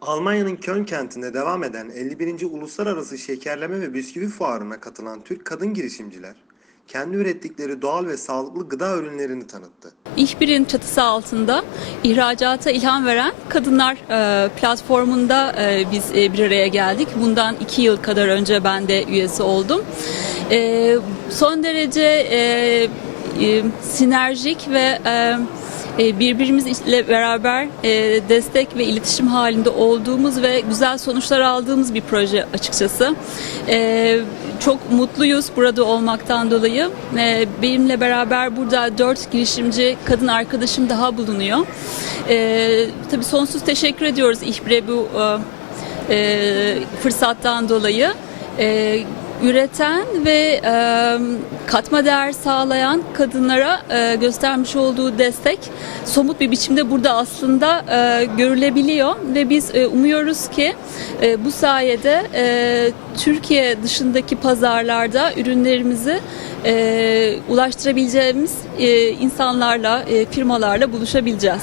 Almanya'nın Köln kentinde devam eden 51. Uluslararası Şekerleme ve Bisküvi Fuarı'na katılan Türk kadın girişimciler, kendi ürettikleri doğal ve sağlıklı gıda ürünlerini tanıttı. İhbir'in çatısı altında ihracata ilham veren kadınlar e, platformunda e, biz e, bir araya geldik. Bundan iki yıl kadar önce ben de üyesi oldum. Son derece sinerjik ve birbirimizle beraber e, destek ve iletişim halinde olduğumuz ve güzel sonuçlar aldığımız bir proje açıkçası. E, Çok mutluyuz burada olmaktan dolayı. E, Benimle beraber burada dört girişimci kadın arkadaşım daha bulunuyor. E, Tabii sonsuz teşekkür ediyoruz İHBİR'e bu e, e, fırsattan dolayı. Üreten ve e, katma değer sağlayan kadınlara e, göstermiş olduğu destek somut bir biçimde burada aslında e, görülebiliyor ve biz e, umuyoruz ki e, bu sayede e, Türkiye dışındaki pazarlarda ürünlerimizi e, ulaştırabileceğimiz e, insanlarla, e, firmalarla buluşabileceğiz.